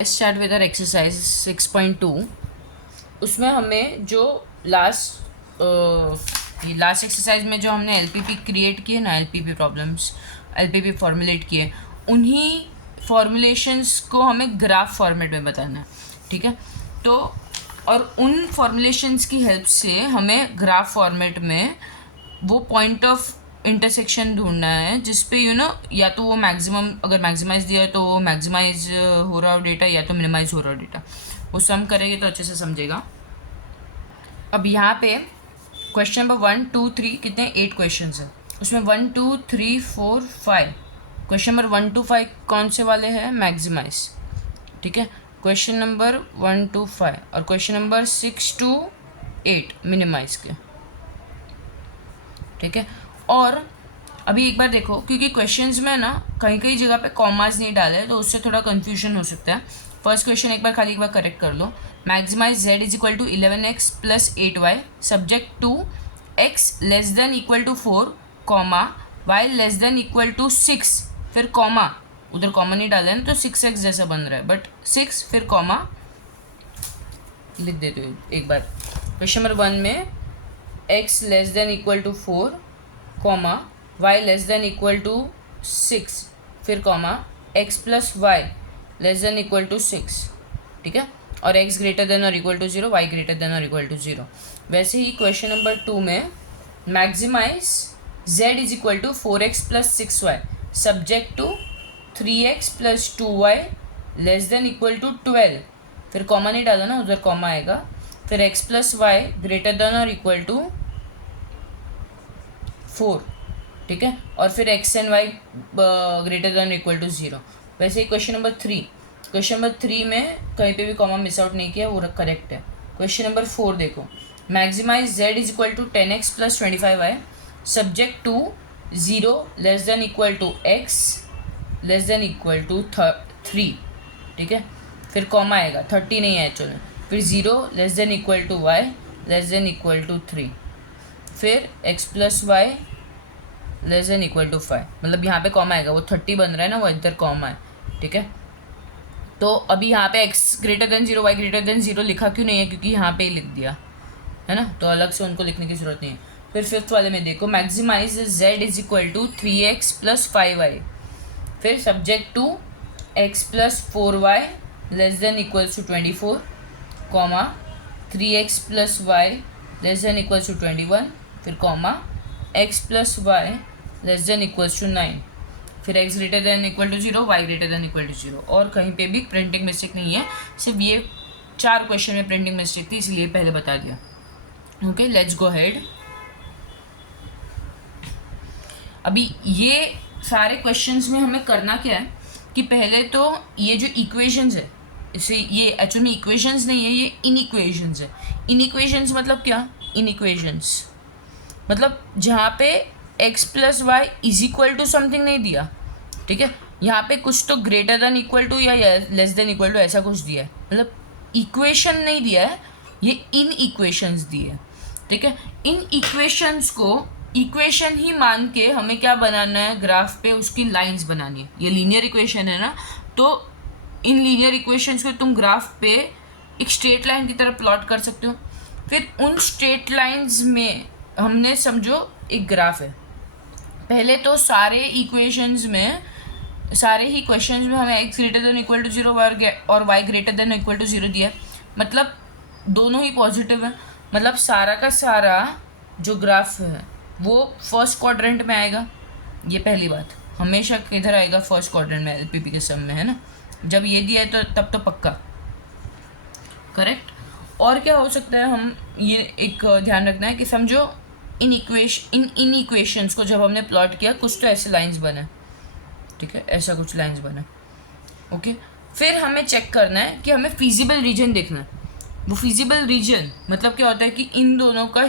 Start with our exercise 6.2। उसमें हमें जो लास्ट एक्सरसाइज में जो हमने एलपीपी क्रिएट किए ना, एलपीपी प्रॉब्लम्स, एलपीपी फॉर्मुलेट किए, उन्हीं फॉर्मुलेशंस को हमें ग्राफ फॉर्मेट में बताना है। ठीक है, तो और उन फॉर्मुलेशंस की हेल्प से हमें ग्राफ फॉर्मेट में वो पॉइंट ऑफ इंटरसेक्शन ढूंढना है जिस पे या तो वो मैक्सिमम, अगर मैक्सिमाइज दिया है तो वो मैक्सिमाइज हो रहा हो डेटा या तो मिनिमाइज हो रहा हो डेटा, वो सम करेंगे तो अच्छे से समझेगा। अब यहाँ पे क्वेश्चन नंबर 1, 2, 3 कितने 8 क्वेश्चन है, उसमें 1, 2, 3, 4, 5 क्वेश्चन नंबर 1 to 5 कौन से वाले हैं? मैक्सिमाइज। ठीक है, क्वेश्चन नंबर 1 to 5 और क्वेश्चन नंबर 6 to 8 मिनिमाइज के। ठीक है, और अभी एक बार देखो, क्योंकि क्वेश्चंस में ना कहीं कहीं जगह पे कॉमास नहीं डाले तो उससे थोड़ा कंफ्यूजन हो सकता है। फर्स्ट क्वेश्चन एक बार करेक्ट कर लो। Maximise z is equal to 11x plus 8y subject to x less than equal to 4 comma y less than equal to 6, फिर कॉमा, उधर कॉमा नहीं डाला है ना तो 6x जैसा बन रहा है, बट 6 फिर कॉमा लिख देते हो एक बार। क्वेश्चन नंबर 1 में x less than equal to 4 comma y less than equal to 6, फिर comma x plus Y less than equal to 6। ठीक है, और x ग्रेटर देन और equal to 0, y greater than और इक्वल टू 0। वैसे ही question number 2 में maximise z is equal to 4x plus 6y subject to 3x plus 2y less than equal to 12, फिर comma नहीं डाला ना, उधर कॉमा आएगा, फिर x plus Y greater than और इक्वल टू 4। ठीक है, और फिर x and y greater than equal to 0। वैसे ही क्वेश्चन नंबर 3 में कहीं पे भी कॉमा मिस आउट नहीं किया, वो करेक्ट है। क्वेश्चन नंबर 4 देखो, maximise z is equal to 10x plus 25y subject to 0 less than equal to x less than equal to 3। ठीक है, फिर कॉमा आएगा, 30 नहीं है एक्चुअली, फिर 0 less than equal to y less than equal to 3, फिर x plus Y less than equal to 5, मतलब यहाँ पे कॉमा आएगा, वो 30 बन रहा है ना, वो इधर कॉमा है। ठीक है, तो अभी यहाँ पे x greater then 0 y greater then 0 लिखा क्यों नहीं है? क्योंकि यहाँ पे ही लिख दिया है ना, तो अलग से उनको लिखने की ज़रूरत नहीं है। फिर फिफ्थ वाले में देखो, maximise z is equal to 3x plus 5y, फिर subject to x plus 4y less than equals to 24 comma 3x plus y less than equals to 21, फिर comma x plus Y less than equals to 9, फिर x greater than equal to 0 y greater than equal to 0। और कहीं पे भी printing mistake नहीं है, सिर्फ ये 4 क्वेश्चन में प्रिंटिंग मिस्टेक थी, इसलिए पहले बता दिया। Okay, let's go head. अभी ये सारे क्वेश्चंस में हमें करना क्या है कि पहले तो ये जो इक्वेशंस है, इसे ये एक्चुअल में इक्वेशंस नहीं है, ये इनइक्वेशंस है। इनइक्वेशंस मतलब क्या? इनइक्वेशंस मतलब जहाँ पे x plus Y is equal to something नहीं दिया। ठीक है, यहाँ पे कुछ तो ग्रेटर देन इक्वल टू या लेस देन इक्वल टू ऐसा कुछ दिया है, मतलब इक्वेशन नहीं दिया है, ये इन इक्वेशंस दिए है। ठीक है, इन इक्वेशंस को इक्वेशन ही मान के हमें क्या बनाना है? ग्राफ पे उसकी लाइंस बनानी है। ये लीनियर इक्वेशन है ना, तो इन लीनियर इक्वेशंस को तुम ग्राफ पे एक स्ट्रेट लाइन की तरह प्लॉट कर सकते हो। फिर उन स्ट्रेट लाइंस में हमने समझो एक ग्राफ है, पहले तो सारे इक्वेशंस में, सारे ही क्वेश्चंस में हमें x greater than equal to 0 और y greater than equal to 0 दिया है, मतलब दोनों ही पॉजिटिव है, मतलब सारा का सारा जो ग्राफ है वो फर्स्ट क्वाड्रेंट में आएगा। ये पहली बात, हमेशा किधर आएगा? फर्स्ट क्वाड्रेंट में, एलपीपी के सम में, है ना। जब ये दिया है तो तब तो पक्का करेक्ट। और क्या हो सकता है, हम ये एक ध्यान रखना है कि समझो इन इक्वेशंस को जब हमने प्लॉट किया, कुछ तो ऐसे लाइंस बने। ठीक है, ऐसा कुछ लाइंस बने। ओके, फिर हमें चेक करना है कि हमें फिजिबल रीजन देखना है। वो फिजिबल रीजन मतलब क्या होता है कि इन दोनों का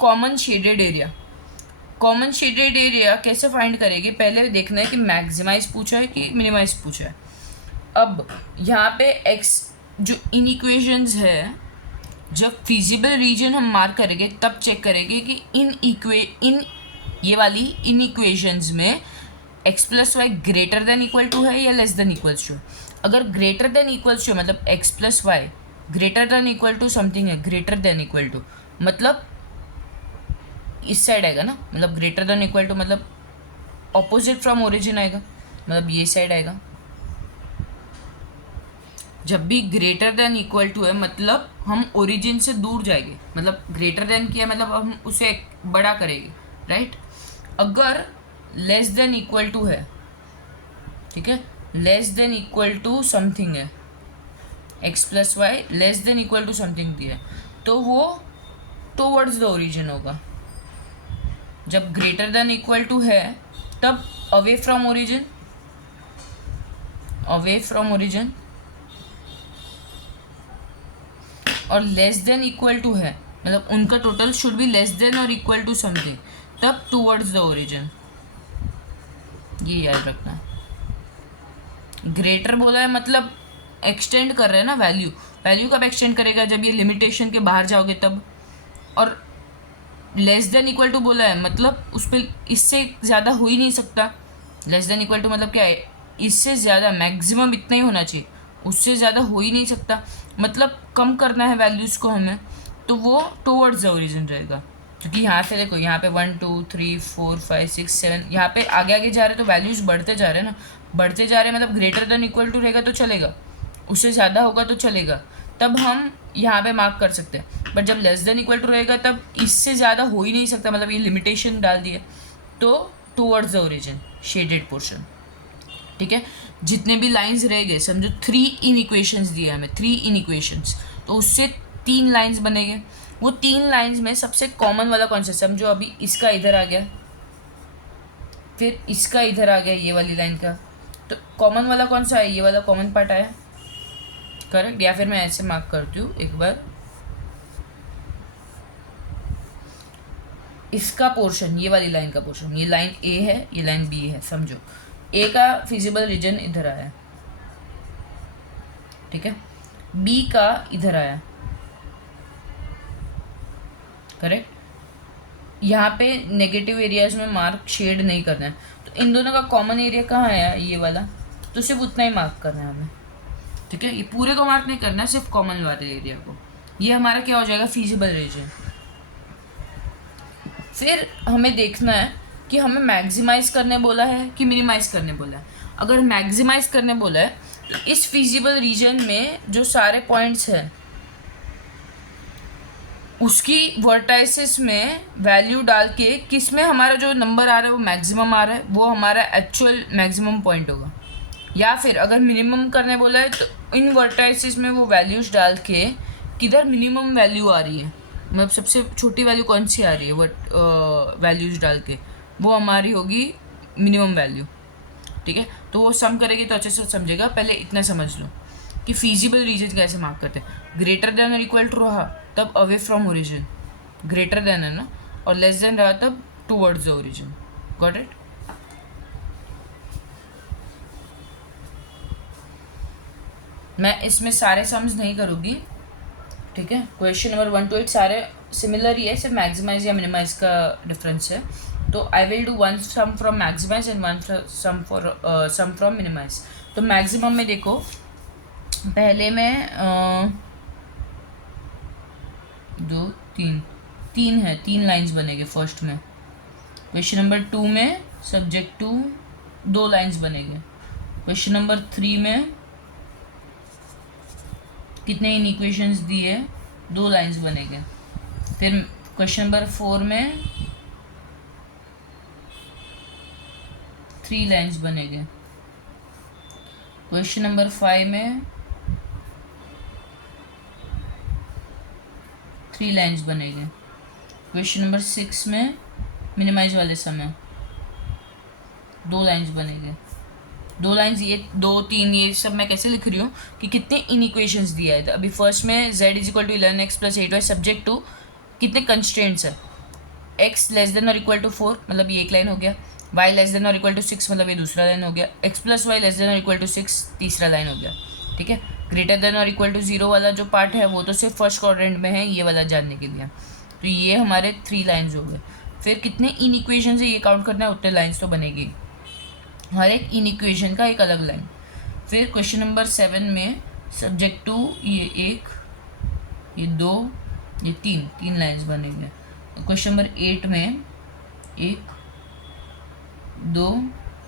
common shaded area. Common shaded area कैसे फाइंड करेगी? पहले देखना है कि मैक्सिमाइज पूछा है कि मिनिमाइज पूछा है। अब यहाँ पे x जो इन इक्वेशंस है, जब फिजिबल रीजन हम मार्क करेंगे तब चेक करेंगे कि ये वाली इन इक्वेशंस में x plus Y greater than equal to है या लेस देन इक्वल्स टू। अगर ग्रेटर देन इक्वल्स टू मतलब x plus Y greater than equal to something है, ग्रेटर देन इक्वल टू मतलब इस साइड आएगा ना, मतलब ग्रेटर देन इक्वल टू मतलब ऑपोजिट फ्रॉम ओरिजिन आएगा, मतलब ये साइड आएगा। जब भी ग्रेटर देन इक्वल टू है मतलब हम ओरिजिन से दूर जाएंगे, मतलब ग्रेटर देन किया मतलब हम उसे बड़ा करेंगे, राइट। अगर लेस देन इक्वल टू है, ठीक है, less than equal to something है, X plus Y less than equal to something दिया है, तो वो टुवर्ड्स द ओरिजिन होगा। जब ग्रेटर देन इक्वल टू है तब away from origin, away from origin, और लेस देन इक्वल टू है मतलब उनका total should be less than और इक्वल टू समथिंग, तब टुवर्ड्स द ओरिजिन, ये याद रखना है। ग्रेटर बोला है मतलब एक्सटेंड कर रहे हैं ना वैल्यू, वैल्यू कब एक्सटेंड करेगा, जब ये लिमिटेशन के बाहर जाओगे तब। और लेस देन इक्वल टू बोला है मतलब उस पर इससे ज़्यादा हो ही नहीं सकता। लेस देन इक्वल टू मतलब क्या है, इससे ज़्यादा मैक्सिमम इतना ही होना चाहिए, उससे ज़्यादा हो ही नहीं सकता, मतलब कम करना है वैल्यूज़ को हमें, तो वो टुवर्ड्स द ओरिजिन रहेगा। क्योंकि यहाँ से देखो यहाँ पे 1 2 3 4 5 6 7 यहाँ पे आगे आगे जा रहे तो वैल्यूज़ बढ़ते जा रहे हैं ना, बढ़ते जा रहे हैं मतलब ग्रेटर देन इक्वल टू रहेगा तो चलेगा, उससे ज़्यादा होगा तो चलेगा, तब हम यहाँ पे मार्क कर सकते हैं। बट जब लेस देन इक्वल टू रहेगा तब इससे ज़्यादा हो ही नहीं सकता, मतलब ये लिमिटेशन डाल दिए, तो towards the origin shaded portion, ठीक है। जितने भी लाइंस रह गए समझो 3 इन इक्वेशंस दिए हमें, 3 इन इक्वेशंस, तो उससे 3 लाइंस बनेंगे। वो 3 लाइंस में सबसे कॉमन वाला कौन सा, समझो अभी इसका इधर आ गया, फिर इसका इधर आ गया ये वाली लाइन का, तो कॉमन वाला कौन सा है, ये वाला कॉमन पार्ट आया, करेक्ट। या फिर मैं ऐसे मार्क करती हूँ एक बार, इसका पोर्शन, ये वाली लाइन का पोर्शन, ये लाइन ए है, ये लाइन बी है, समझो ए का फिजिबल रीजन इधर आया, ठीक है, बी का इधर आया, करेक्ट। यहाँ पे नेगेटिव एरियाज में मार्क शेड नहीं करना है, तो इन दोनों का कॉमन एरिया कहाँ आया, ये वाला, तो सिर्फ उतना ही मार्क करना है हमें, ठीक है। ये पूरे को मार्क नहीं करना है, सिर्फ कॉमन वाले एरिया को। ये हमारा क्या हो जाएगा, फीजिबल रीजन। फिर हमें देखना है कि हमें मैक्सिमाइज करने बोला है कि मिनिमाइज करने बोला है। अगर मैक्सिमाइज करने बोला है तो इस फिजिबल रीजन में जो सारे पॉइंट्स हैं उसकी वर्टाइसिस में वैल्यू डाल के किस में हमारा जो नंबर आ रहा है वो मैक्सिमम आ रहा है, वो हमारा एक्चुअल मैक्सिमम पॉइंट होगा। या फिर अगर मिनिमम करने बोला है तो इन वर्टाइसिस में वो वैल्यूज डाल के किधर मिनिमम वैल्यू आ रही है, मतलब सबसे छोटी वैल्यू कौन सी आ रही है, वो वैल्यूज डाल के वो हमारी होगी मिनिमम वैल्यू, ठीक है। तो वो सम करेगी तो अच्छे से समझेगा। पहले इतना समझ लो कि फिजिबल रीजन कैसे मार्क करते हैं। ग्रेटर देन और इक्वल टू रहा तब away from origin, greater than है ना, और लेस देन रहा तब towards the origin, got it. मैं इसमें सारे सम्स नहीं करूँगी, ठीक है। क्वेश्चन नंबर 1 to 8 सारे सिमिलर ही है, सिर्फ मैक्सिमाइज या मिनिमाइज का डिफरेंस है। तो I will do 1 sum from maximize and 1 sum from minimize. तो मैक्सिमम में देखो, पहले में 2 3 है, 3 लाइंस बनेंगे फर्स्ट में। क्वेश्चन नंबर 2 में सब्जेक्ट टू 2 लाइंस बनेंगे। क्वेश्चन नंबर 3 में कितने इन इक्वेशंस दिए, 2 लाइंस बनेंगे। फिर क्वेश्चन नंबर 4 में 3 लाइंस बनेंगे। क्वेश्चन नंबर 5 में 3 लाइंस बनेंगे। क्वेश्चन नंबर 6 में मिनिमाइज वाले समय 2 लाइंस बनेंगे। 2 लाइंस, ये 2 3 ये सब मैं कैसे लिख रही हूँ कि कितने इन इक्वेशंस दिया है। अभी फर्स्ट में z = 11x + 8y subject to कितने कंस्ट्रेंट्स है, x < 4 मतलब ये एक लाइन हो गया, y < 6 मतलब ये दूसरा लाइन हो गया, x + y < 6 तीसरा लाइन हो गया, ठीक है। ग्रेटर < 0 वाला जो पार्ट है वो तो सिर्फ फर्स्ट क्वाड्रेंट में है, ये वाला जानने के लिए। तो ये हमारे 3 लाइन्स हो गए। फिर कितने इन इक्वेशन है ये काउंट करना है, उतने लाइन्स तो बनेगी, हर एक इन इक्वेशन का एक अलग लाइन। फिर क्वेश्चन नंबर 7 में सब्जेक्ट टू ये 1, ये 2, ये 3 लाइन्स बनेंगे। क्वेश्चन नंबर 8 में 1, 2,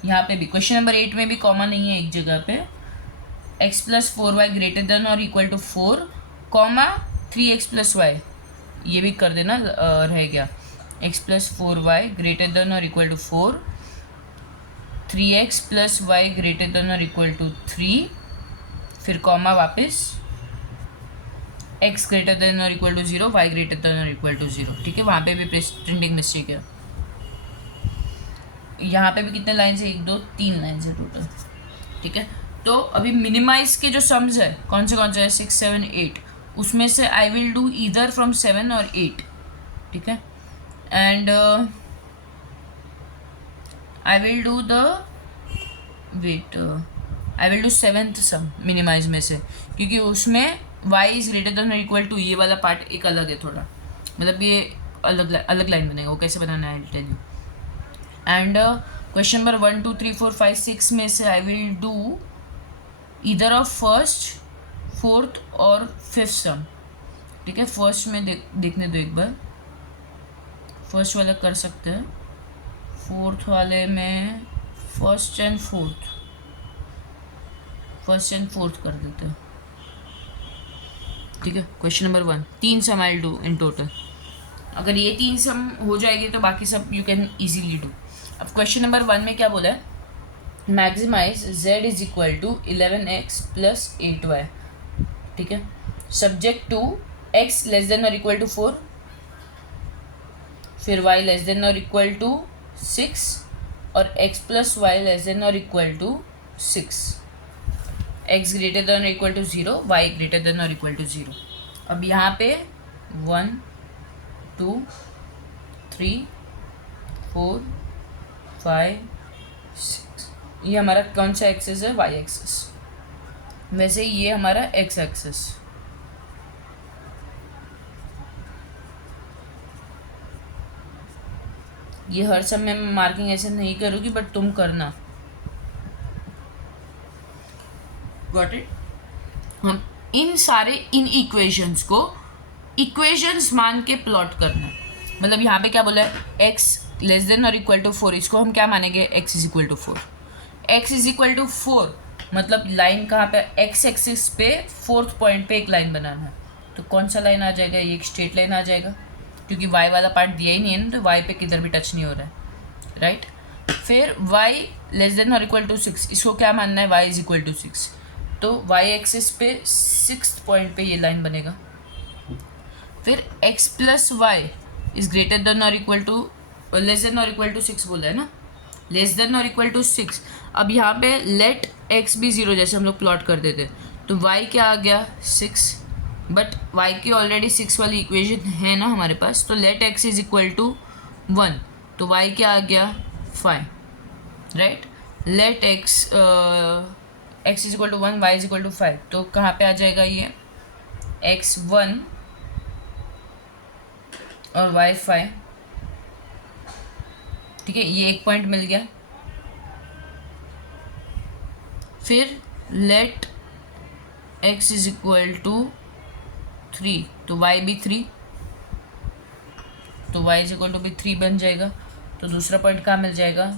यहाँ पे भी क्वेश्चन नंबर 8 में भी कॉमा नहीं है एक जगह पे। x plus 4y greater than और equal to 4 comma 3x plus Y, ये भी कर देना, रह गया। x plus 4y greater than और equal to 4, 3x plus Y greater than और इक्वल टू 3, फिर कॉमा वापस x ग्रेटर देन और equal to 0, y greater than और इक्वल टू 0। ठीक है, वहाँ पे भी प्रिंटिंग मिस्टेक है। यहाँ पे भी कितने लाइन्स है, 1 2 3 लाइन्स है टोटल। ठीक है, तो अभी मिनिमाइज के जो सम्स है कौन से है, 6 7 8, उसमें से I will do either from 7 और 8। ठीक है, and I will do the I will do 7th sum minimize में से, क्योंकि उसमें y इज ग्रेटर देन और इक्वल टू, ये वाला पार्ट एक अलग है थोड़ा, मतलब ये अलग लाइन बनेगा, वो कैसे बनाना है I will tell you. And question number 1 2 3 4 5 6 में से I will do either of first, 4th और 5th सम। ठीक है, फर्स्ट में देखने दो एक बार, फर्स्ट वाला कर सकते हैं, 4th वाले में फर्स्ट एंड फोर्थ कर देते हैं। ठीक है, question number 1 3 sum I do in total. अगर ये 3 सम हो जाएगी तो बाकी सब यू कैन इजीली डू। अब क्वेश्चन नंबर 1 में क्या बोला है, maximize z is equal to 11x plus 8y। ठीक है, subject to x less than और इक्वल टू 4, फिर y लेस देन और इक्वल टू 6 और x plus Y less than और equal to 6, x greater than और equal to 0, y greater than और equal to 0। अब यहाँ पे 1 2 3 4 5 6, ये हमारा कौन सा एक्सेस है, y एक्सेस। वैसे ये हमारा x एक्सेस। ये हर समय मैं मार्किंग ऐसे नहीं करूँगी, बट तुम करना। Got it. हम इन सारे इक्वेशंस को इक्वेशंस मान के प्लॉट करना है। मतलब यहाँ पे क्या बोला है, x लेस देन और इक्वल टू 4, इसको हम क्या मानेंगे, x is equal to 4। x is equal to 4 मतलब लाइन कहाँ पे, x एक्सिस पे 4th पॉइंट पे एक लाइन बनाना है। तो कौन सा लाइन आ जाएगा, ये एक स्ट्रेट लाइन आ जाएगा, क्योंकि y वाला पार्ट दिया ही नहीं है ना, तो y पे किधर भी टच नहीं हो रहा है, राइट। फिर y लेस देन और इक्वल टू 6, इसको क्या मानना है, y इज इक्वल टू 6, तो y एक्सिस पे 6th पॉइंट पे ये लाइन बनेगा। फिर x plus Y is greater than और इक्वल टू, लेस देन और इक्वल टू 6 बोला है ना, लेस देन और इक्वल टू 6। अब यहाँ पे लेट x भी 0 जैसे हम लोग प्लॉट कर देते, तो y क्या आ गया 6, बट y की ऑलरेडी 6 वाली इक्वेशन है ना हमारे पास, तो let x is equal to 1, तो y क्या आ गया 5, right. Let x is equal to 1, y is equal to 5, तो कहाँ पे आ जाएगा ये, x 1 और y 5। ठीक है, ये एक पॉइंट मिल गया। फिर let x is equal to 3, तो y भी 3, तो y इज इक्वल टू भी 3 बन जाएगा। तो दूसरा पॉइंट कहाँ मिल जाएगा,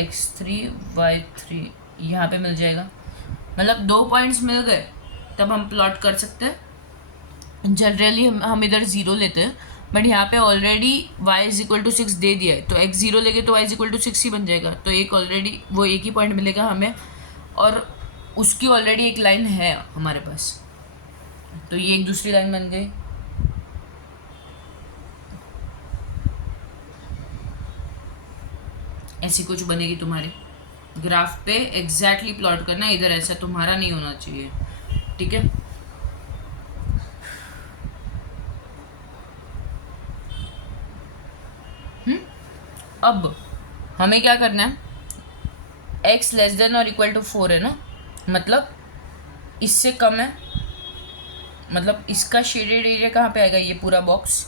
x3 y3 यहाँ पे मिल जाएगा। मतलब 2 पॉइंट्स मिल गए, तब हम प्लॉट कर सकते हैं। जनरली हम इधर 0 लेते हैं, बट यहाँ पे already y is equal to 6 दे दिया है, तो x 0 लेंगे तो y इज इक्वल टू 6 ही बन जाएगा। तो एक ऑलरेडी वो एक ही पॉइंट मिलेगा हमें, और उसकी ऑलरेडी एक लाइन है हमारे पास, तो ये एक दूसरी लाइन बन गई। ऐसी कुछ बनेगी तुम्हारे ग्राफ पे, एग्जैक्टली प्लॉट करना, इधर ऐसा तुम्हारा नहीं होना चाहिए। ठीक है, अब हमें क्या करना है, x लेस देन और इक्वल टू 4 है ना, मतलब इससे कम है, मतलब इसका शेडेड एरिया कहाँ पे आएगा, ये पूरा बॉक्स।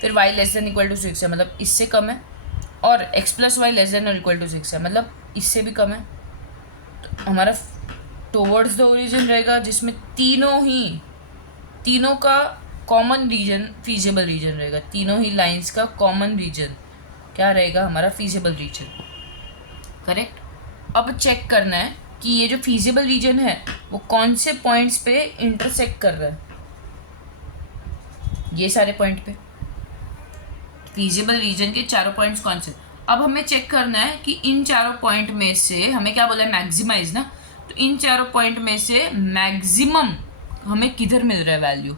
फिर y less than equal to 6 है, मतलब इससे कम है, और x plus Y less than और इक्वल टू 6 है, मतलब इससे भी कम है। तो हमारा टुवर्ड्स द ओरिजिन रहेगा, जिसमें तीनों का कॉमन रीजन फीजिबल रीजन रहेगा। तीनों ही लाइंस का कॉमन रीजन क्या रहेगा? हमारा फीजिबल रीजन। करेक्ट। अब चेक करना है कि ये जो फीजिबल रीजन है वो कौन से पॉइंट्स पे इंटरसेक्ट कर रहा है। ये सारे पॉइंट पे फीजिबल रीजन के चारों पॉइंट्स कौन से। अब हमें चेक करना है कि इन चारों पॉइंट में से हमें क्या बोला है? मैक्सिमाइज ना। तो इन चारों पॉइंट में से मैक्सिमम हमें किधर मिल रहा है वैल्यू,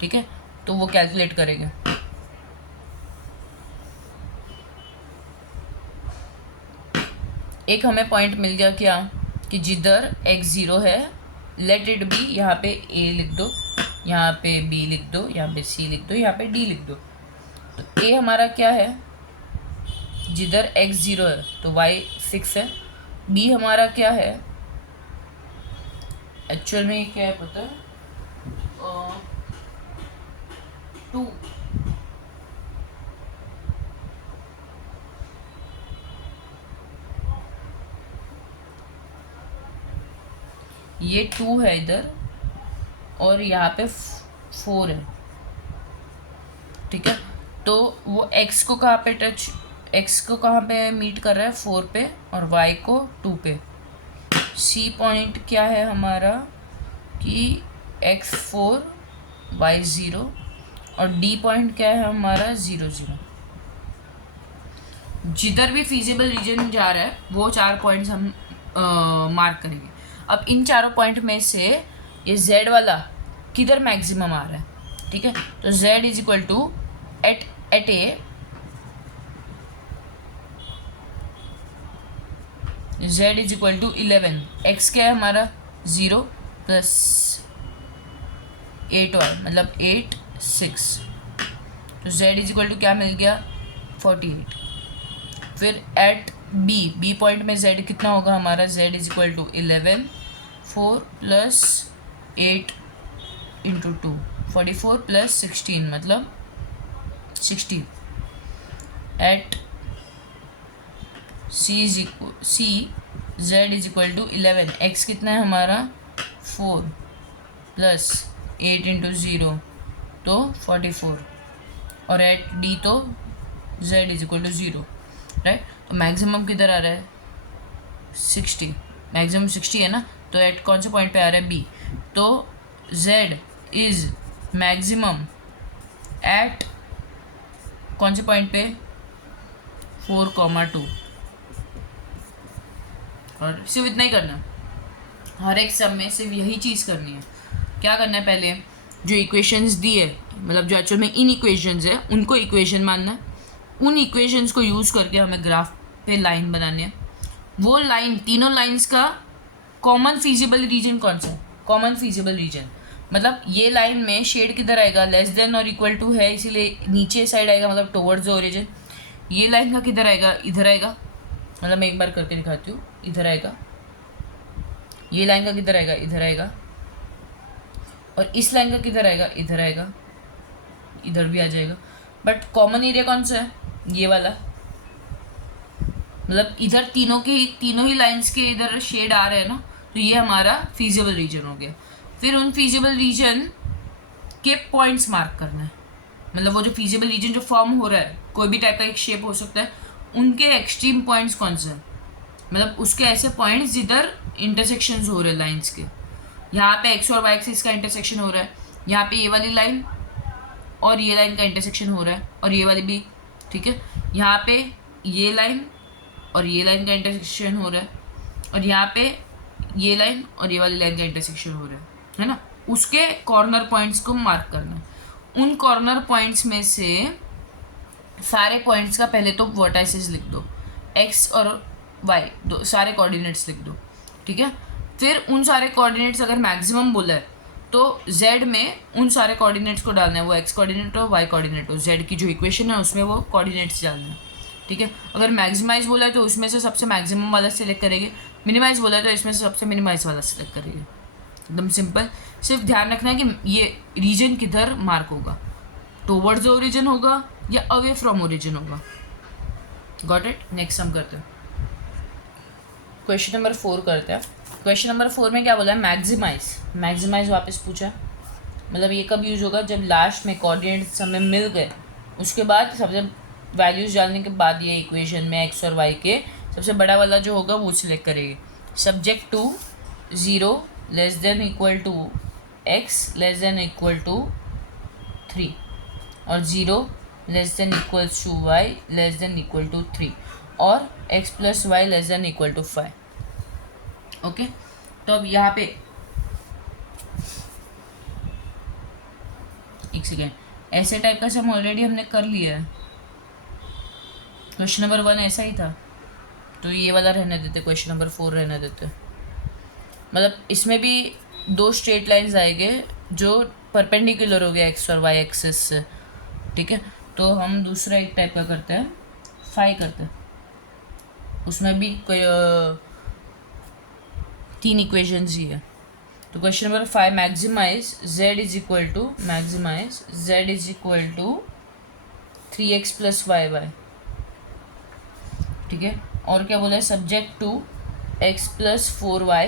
ठीक है, तो वो कैलकुलेट करेंगे। एक हमें पॉइंट मिल गया क्या कि जिधर x0 है, लेट इट बी, यहाँ पे a लिख दो, यहाँ पे b लिख दो, यहाँ पे c लिख दो, यहाँ पे d लिख दो। तो a हमारा क्या है? जिधर x0 है तो y 6 है। b हमारा क्या है? एक्चुअल में ये क्या है पता है? 2। ये 2 है इधर और यहाँ पे 4 है, ठीक है। तो वो x को कहाँ पे मीट कर रहा है? 4 पे, और y को 2 पे। c पॉइंट क्या है हमारा कि x4 y0, और d पॉइंट क्या है हमारा? 0 0। जिधर भी फीजिबल रीजन जा रहा है वो 4 पॉइंट्स हम मार्क करेंगे। अब इन चारों पॉइंट में से ये z वाला किधर मैक्सिमम आ रहा है, ठीक है। तो z is equal to at A, z is equal to 11। x क्या है हमारा? 0 प्लस 8y मतलब 8 6। तो z इज इक्वल टू क्या मिल गया? 48। फिर एट b पॉइंट में z कितना होगा हमारा? z is equal to 11 4 plus 8 into 2 44 plus 16 मतलब 60। At c z is equal to 11, x कितना है हमारा? 4 प्लस 8 इंटू 0 तो 44, और एट d तो z is equal to 0, right. तो मैक्सिमम किधर आ रहा है? 60। मैक्सिमम 60 है ना, तो एट कौन से पॉइंट पे आ रहा है? b। तो z इज मैक्सिमम एट कौन से पॉइंट पे? 4,2। और सिर्फ इतना ही करना, हर एक सब में सिर्फ यही चीज़ करनी है। क्या करना है? पहले जो इक्वेशंस दी है, मतलब जो एक्चुअल में इन इक्वेशंस है, उनको इक्वेशन मानना है। उन इक्वेशंस को यूज़ करके हमें ग्राफ पे लाइन बनानी है। वो लाइन, तीनों लाइंस का कॉमन फीजिबल रीजन कौन सा है? कॉमन फीजिबल रीजन मतलब ये लाइन में शेड किधर आएगा? लेस देन और इक्वल टू है, इसीलिए नीचे साइड आएगा, मतलब टुवर्ड्स द ओरिजिन। ये लाइन का किधर आएगा? इधर आएगा, मतलब मैं एक बार करके दिखाती हूँ। इधर आएगा। ये लाइन का किधर आएगा? इधर आएगा। और इस लाइन का किधर आएगा? इधर आएगा, इधर भी आ जाएगा। बट कॉमन एरिया कौन सा है? ये वाला, मतलब इधर तीनों ही लाइंस के इधर शेड आ रहे हैं ना, तो ये हमारा फीजिबल रीजन हो गया। फिर उन फीजिबल रीजन के पॉइंट्स मार्क करना है, मतलब वो जो फीजिबल रीजन जो फॉर्म हो रहा है, कोई भी टाइप का एक शेप हो सकता है, उनके एक्सट्रीम पॉइंट्स कौन से हैं, मतलब उसके ऐसे पॉइंट्स जिधर इंटरसेक्शंस हो रहे हैं लाइंस के। यहाँ पे एक्स और वाई एक्सिस का इंटरसेक्शन हो रहा है, यहाँ पे ये वाली लाइन और ये लाइन का इंटरसेक्शन हो रहा है, और ये वाली भी, ठीक है। यहाँ पे ये लाइन और ये लाइन का इंटरसेक्शन हो रहा है, और यहाँ पे ये लाइन और ये वाली लाइन का इंटरसेक्शन हो रहा है ना। उसके कॉर्नर पॉइंट्स को मार्क करना है। उन कॉर्नर पॉइंट्स में से सारे पॉइंट्स का पहले तो वर्टाइसेस लिख दो, एक्स और वाई दो सारे कोऑर्डिनेट्स लिख दो, ठीक है। फिर उन सारे कोऑर्डिनेट्स अगर मैक्सिमम बोला है तो z में उन सारे कोऑर्डिनेट्स को डालना है, वो x कोऑर्डिनेट हो y कोऑर्डिनेट हो, z की जो इक्वेशन है उसमें वो कोऑर्डिनेट्स डालना है, ठीक है। अगर मैक्सिमाइज बोला है तो उसमें से सबसे मैक्सिमम वाला सेलेक्ट करेंगे, मिनिमाइज बोला है तो इसमें से सबसे मिनिमाइज वाला सेलेक्ट करेंगे। एकदम सिंपल। सिर्फ ध्यान रखना है कि ये रीजन किधर मार्क होगा, टुवर्ड्स द ओरिजिन होगा या अवे फ्रॉम ओरिजिन होगा। Got it. नेक्स्ट हम करते हैं क्वेश्चन नंबर 4 करते हैं। क्वेश्चन नंबर 4 में क्या बोला है, मैक्सिमाइज वापस पूछा, मतलब ये कब यूज होगा, जब लास्ट में कोऑर्डिनेट्स हमें मिल गए, उसके बाद सबसे वैल्यूज डालने के बाद ये इक्वेशन में एक्स और वाई के सबसे बड़ा वाला जो होगा वो सिलेक्ट करेंगे। Subject to 0 less than equal to x less than equal to 3 और 0 less than equals to y less than equal to 3 और x plus Y less than equal to 5। Okay, तो अब यहाँ पे एक सेकेंड, ऐसे टाइप का सम ऑलरेडी हमने कर लिया है, क्वेश्चन नंबर 1 ऐसा ही था, तो ये वाला रहने देते, क्वेश्चन नंबर 4 रहने देते। मतलब इसमें भी 2 स्ट्रेट लाइन्स आएंगे जो परपेंडिकुलर हो गया एक्स और वाई एक्सिस से, ठीक है। तो हम दूसरा एक टाइप का करते हैं, 5 करते हैं, उसमें भी कोई 3 इक्वेशंस ही है। तो question number 5, maximize z is equal to 3x plus y y, ठीक है। और क्या बोला है, subject to x plus 4y